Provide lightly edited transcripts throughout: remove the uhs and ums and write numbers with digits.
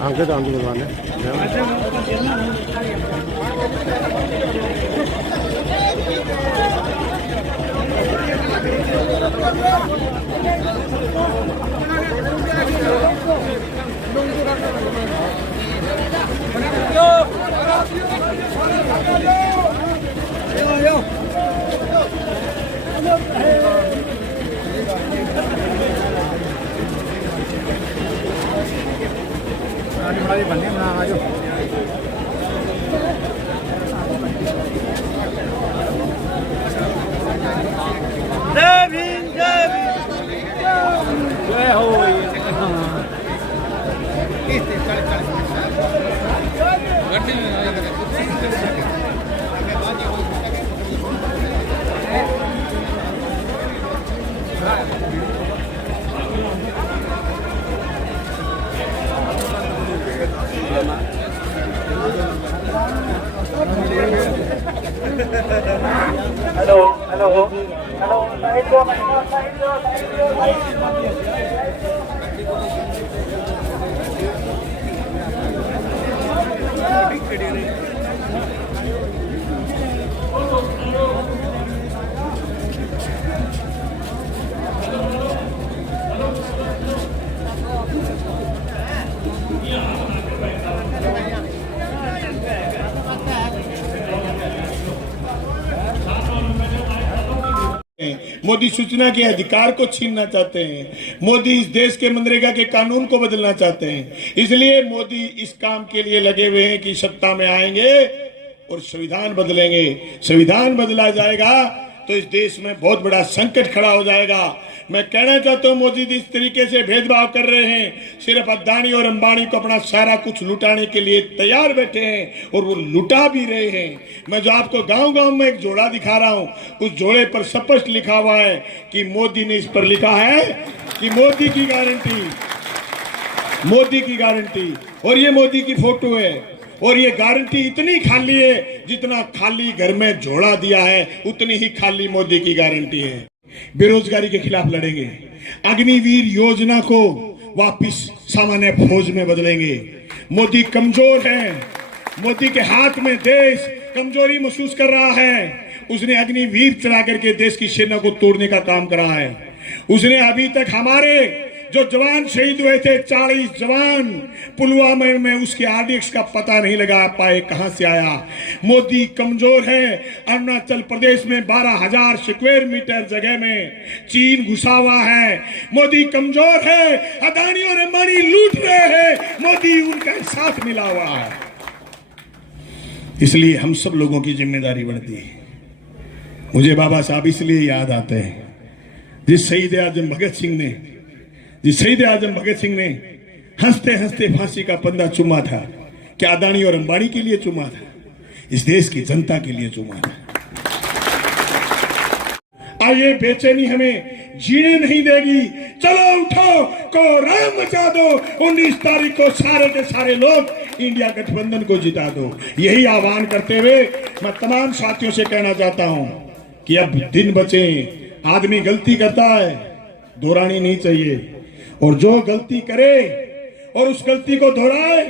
अंकित आंदू भगवान मोदी सूचना के अधिकार को छीनना चाहते हैं। मोदी इस देश के मनरेगा के कानून को बदलना चाहते हैं। इसलिए मोदी इस काम के लिए लगे हुए हैं कि सत्ता में आएंगे और संविधान बदलेंगे। संविधान बदला जाएगा तो इस देश में बहुत बड़ा संकट खड़ा हो जाएगा। मैं कहना चाहता हूं, मोदी जी इस तरीके से भेदभाव कर रहे हैं, सिर्फ अदानी और अंबानी को अपना सारा कुछ लुटाने के लिए तैयार बैठे हैं और वो लुटा भी रहे हैं। मैं जो आपको गांव गांव में एक जोड़ा दिखा रहा हूं, उस जोड़े पर स्पष्ट लिखा हुआ है कि मोदी ने इस पर लिखा है कि मोदी की गारंटी, मोदी की गारंटी, और ये मोदी की फोटो है। और ये गारंटी इतनी खाली है, जितना खाली घर में जोड़ा दिया है उतनी ही खाली मोदी की गारंटी है। बेरोजगारी के खिलाफ लड़ेंगे, अग्निवीर योजना को वापिस सामान्य फौज में बदलेंगे। मोदी कमजोर है, मोदी के हाथ में देश कमजोरी महसूस कर रहा है। उसने अग्निवीर चला करके देश की सेना को तोड़ने का काम करा है। उसने अभी तक हमारे जो जवान शहीद हुए थे, 40 जवान पुलवामा में, उसके आरडीएक्स का पता नहीं लगा पाए कहां से आया। मोदी कमजोर है। अरुणाचल प्रदेश में 12,000 स्क्वायर मीटर जगह में चीन घुसा हुआ है। मोदी कमजोर है। अदानी और अंबानी लूट रहे हैं, मोदी उनका साथ मिला हुआ है। इसलिए हम सब लोगों की जिम्मेदारी बढ़ती है। मुझे बाबा साहब इसलिए याद आते हैं, जिस शहीद आजम भगत सिंह ने हंसते हंसते फांसी का फंदा चूमा था। क्या अदानी और अंबानी के लिए चूमा था? इस देश की जनता के लिए चूमा था। आइए, बेचैनी हमें जीने नहीं देगी। चलो उठो, कोहराम मचा दो। 19 तारीख को सारे के सारे लोग इंडिया गठबंधन को जिता दो। यही आह्वान करते हुए मैं तमाम साथियों से कहना चाहता हूं कि अब दिन बचे। आदमी गलती करता है, दोहरानी नहीं चाहिए, और जो गलती करे और उस गलती को दोहराए,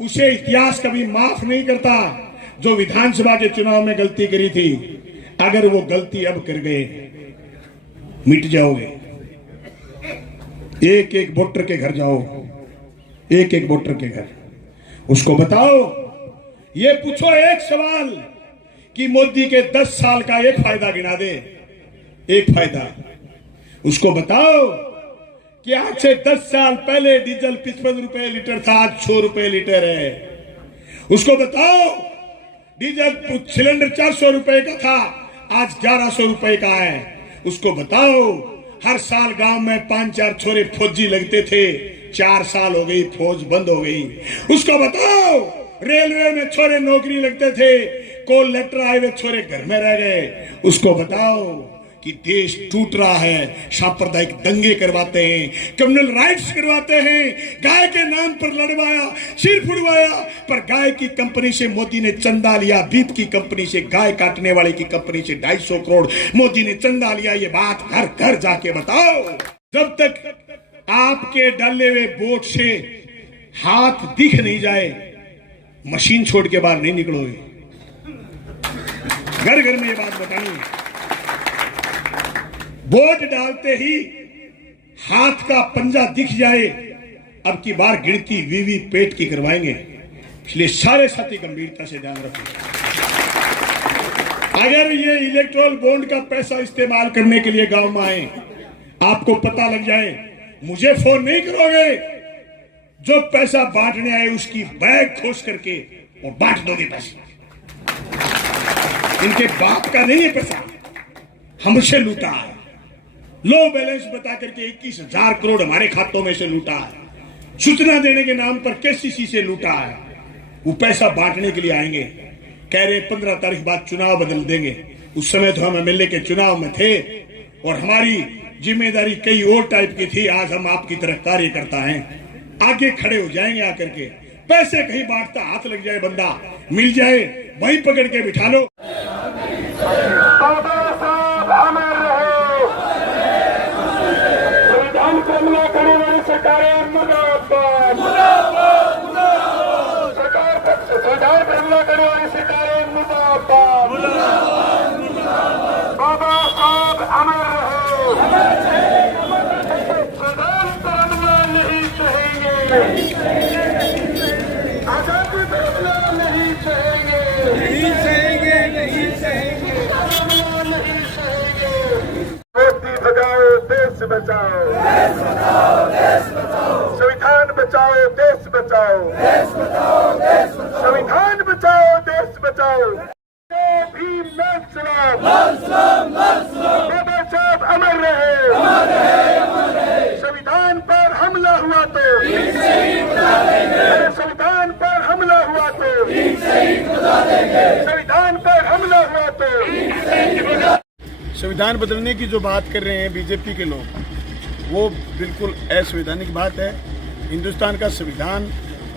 उसे इतिहास कभी माफ नहीं करता। जो विधानसभा के चुनाव में गलती करी थी, अगर वो गलती अब कर गए, मिट जाओगे। एक एक वोटर के घर जाओ, एक एक वोटर के घर, उसको बताओ, ये पूछो एक सवाल कि मोदी के 10 साल का एक फायदा गिना दे। एक फायदा उसको बताओ कि आज से 10 साल पहले डीजल 55 रुपए लीटर था, आज 100 रुपए लीटर है। उसको बताओ डीजल सिलेंडर 400 रुपए का था, आज 1100 रुपए का है। उसको बताओ हर साल गांव में 5-4 छोरे फौजी लगते थे, 4 साल हो गई फौज बंद हो गई। उसको बताओ रेलवे में छोरे नौकरी लगते थे, कॉल लेटर आए हुए छोरे घर में रह गए। उसको बताओ कि देश टूट रहा है, सांप्रदायिक दंगे करवाते हैं, कम्युनल राइट्स करवाते हैं, गाय के नाम पर लड़वाया, सिर फुड़वाया, पर गाय की कंपनी से मोदी ने चंदा लिया, बीफ की कंपनी से, गाय काटने वाले की कंपनी से 250 करोड़ मोदी ने चंदा लिया। ये बात घर घर जाके बताओ। जब तक आपके डाले हुए वोट से हाथ दिख नहीं जाए, मशीन छोड़ के बाहर नहीं निकलोगे। घर घर में ये बात बतानी, वोट डालते ही हाथ का पंजा दिख जाए, अब की बार गिनती वीवी पेट की करवाएंगे। इसलिए सारे साथी गंभीरता से ध्यान रखें। अगर ये इलेक्ट्रोल बॉन्ड का पैसा इस्तेमाल करने के लिए गांव में आए, आपको पता लग जाए, मुझे फोन नहीं करोगे, जो पैसा बांटने आए उसकी बैग खोस करके और बांट दोगे पैसा। इनके बाप का नहीं है पैसा, हमसे लूटा है। लो बैलेंस बता करके 21,000 करोड़ हमारे खातों में से लूटा है। सूचना देने के नाम पर केसीसी से लूटा है। वो पैसा बांटने के लिए आएंगे, कह रहे 15 तारीख बाद चुनाव बदल देंगे। उस समय तो हम एमएलए के चुनाव में थे और हमारी जिम्मेदारी कई और टाइप की थी। आज हम आपकी तरह कार्यकर्ता हैं, आगे खड़े हो जाएंगे आकर के। पैसे कहीं बांटता हाथ लग जाए, बंदा मिल जाए, वहीं पकड़ के बिठा लो। देश बचाओ, संविधान बचाओ, देश बचाओ, संविधान बचाओ, देश बचाओ। बाबा साहब अमर रहे, संविधान पर हमला हुआ तो, संविधान पर हमला हुआ तो, संविधान पर हमला हुआ तो। संविधान बदलने की जो बात कर रहे हैं बीजेपी के लोग, वो बिल्कुल असंवैधानिक बात है। हिंदुस्तान का संविधान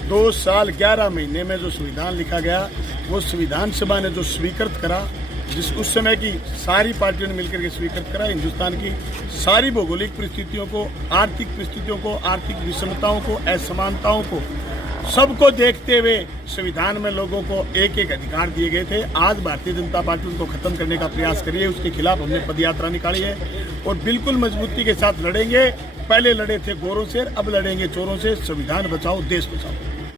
2 साल 11 महीने में जो संविधान लिखा गया, वो संविधान सभा ने जो स्वीकृत करा, जिस उस समय की सारी पार्टियों ने मिलकर के स्वीकृत करा। हिंदुस्तान की सारी भौगोलिक परिस्थितियों को, आर्थिक परिस्थितियों को, आर्थिक विषमताओं को, असमानताओं को, सबको देखते हुए संविधान में लोगों को एक एक अधिकार दिए गए थे। आज भारतीय जनता पार्टी उनको खत्म करने का प्रयास करी है। उसके खिलाफ हमने पदयात्रा निकाली है और बिल्कुल मजबूती के साथ लड़ेंगे। पहले लड़े थे गोरों से, अब लड़ेंगे चोरों से। संविधान बचाओ, देश बचाओ।